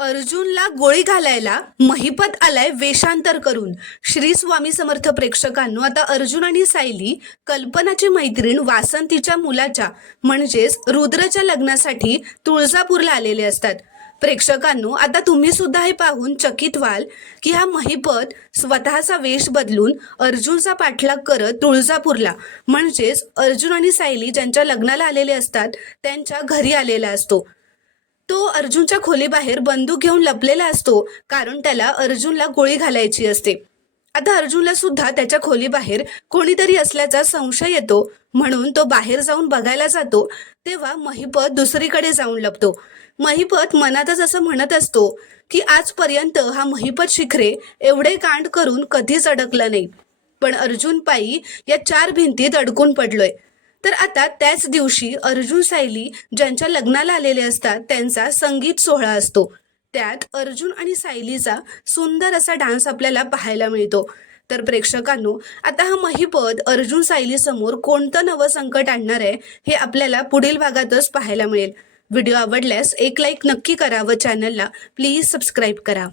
अर्जुनला गोळी घालायला महिपत आलाय वेषांतर करून. श्री स्वामी समर्थ प्रेक्षकांनो, आता अर्जुन आणि सायली कल्पनाची मैत्रीण वासंतीच्या मुलाच्या म्हणजेच रुद्रच्या लग्नासाठी तुळजापूरला आलेले असतात. प्रेक्षकांनो, आता तुम्ही सुद्धा हे पाहून चकित व्हाल की हा महिपत स्वतःचा वेश बदलून अर्जुनचा पाठलाग करत तुळजापूरला म्हणजेच अर्जुन आणि सायली ज्यांच्या लग्नाला आलेले असतात त्यांच्या घरी आलेला असतो. तो अर्जुनच्या खोलीबाहेर बंदूक घेऊन लपलेला असतो, कारण त्याला अर्जुनला गोळी घालायची असते. आता अर्जुनला सुद्धा त्याच्या खोलीबाहेर कोणीतरी असल्याचा संशय येतो, म्हणून तो बाहेर जाऊन बघायला जातो. तेव्हा महिपत दुसरीकडे जाऊन लपतो. महिपत मनातच असं म्हणत असतो की आजपर्यंत हा महिपत शिखरे एवढे कांड करून कधीच अडकला नाही, पण अर्जुन पायी या चार भिंतीत अडकून पडलोय. तर आता त्याच दिवशी अर्जुन सायली ज्यांच्या लग्नाला आलेले असतात त्यांचा संगीत सोहळा असतो. त्यात अर्जुन आणि सायलीचा सुंदर असा डान्स आपल्याला पाहायला मिळतो. तर प्रेक्षकांनो, आता हा महिपत अर्जुन सायली समोर कोणतं नवं संकट आणणार आहे हे आपल्याला पुढील भागातच पाहायला मिळेल. व्हिडिओ आवडल्यास एक लाईक नक्की करा व चॅनलला प्लीज सबस्क्राईब करा.